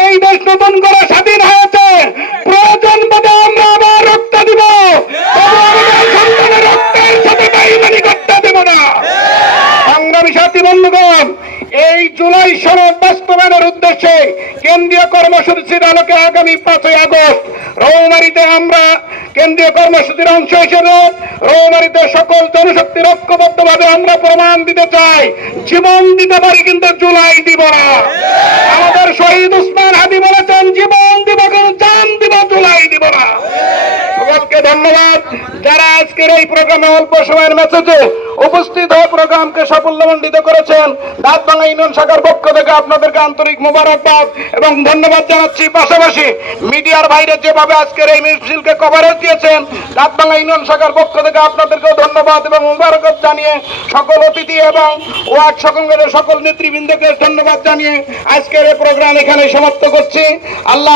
এই দেশ নতুন করে স্বাধীন হয়েছে, প্রয়োজন বোধে আমরা আবার রক্ত দিব, তবু আমাদের সন্তানের রক্তের সাথে বেইমানি করতে দেব না। সংগ্রামী সাথী বন্ধুগণ, এই জুলাই সনদ বাস্তবায়নের উদ্দেশ্যে কেন্দ্রীয় কর্মসূচির আলোকে আগামী 5ই আগস্ট রৌমারীতে আমরা কেন্দ্রীয় কর্মসূচির অংশ হিসেবে রৌমারীতে সকল জনশক্তির ঐক্যবদ্ধভাবে আমরা প্রমাণ দিতে চাই, জীবন দিতে পারি কিন্তু জুলাই দিব না। আমাদের শহীদ উসমান হাদি বলেছেন, জীবন দিব কিন্তু জান দিব, জুলাই দিব না। সকলকে ধন্যবাদ যারা আজকের এই প্রোগ্রামে অল্প সময়ের মেসেজে উপস্থিত হয়ে প্রোগ্রামকে সাফল্যমণ্ডিত করেছেন। দাঁতভাঙ্গা ইউনিয়ন শাখার পক্ষ থেকে আপনাদেরকে আন্তরিক মোবারকবাদ এবং ধন্যবাদ জানাচ্ছি। পাশাপাশি মিডিয়ার বাইরে যেভাবে আজকের এই মিছিলকে কভারেজ দিয়েছেন, দাঁতভাঙ্গা ইউনিয়ন শাখার পক্ষ থেকে আপনাদেরকেও ধন্যবাদ এবং মোবারকবাদ জানিয়ে সকল অতিথি এবং ওয়ার্ড সংগঠনের সকল নেতৃবৃন্দকে ধন্যবাদ জানিয়ে আজকের এই প্রোগ্রাম এখানে সমাপ্ত করছি। আল্লাহ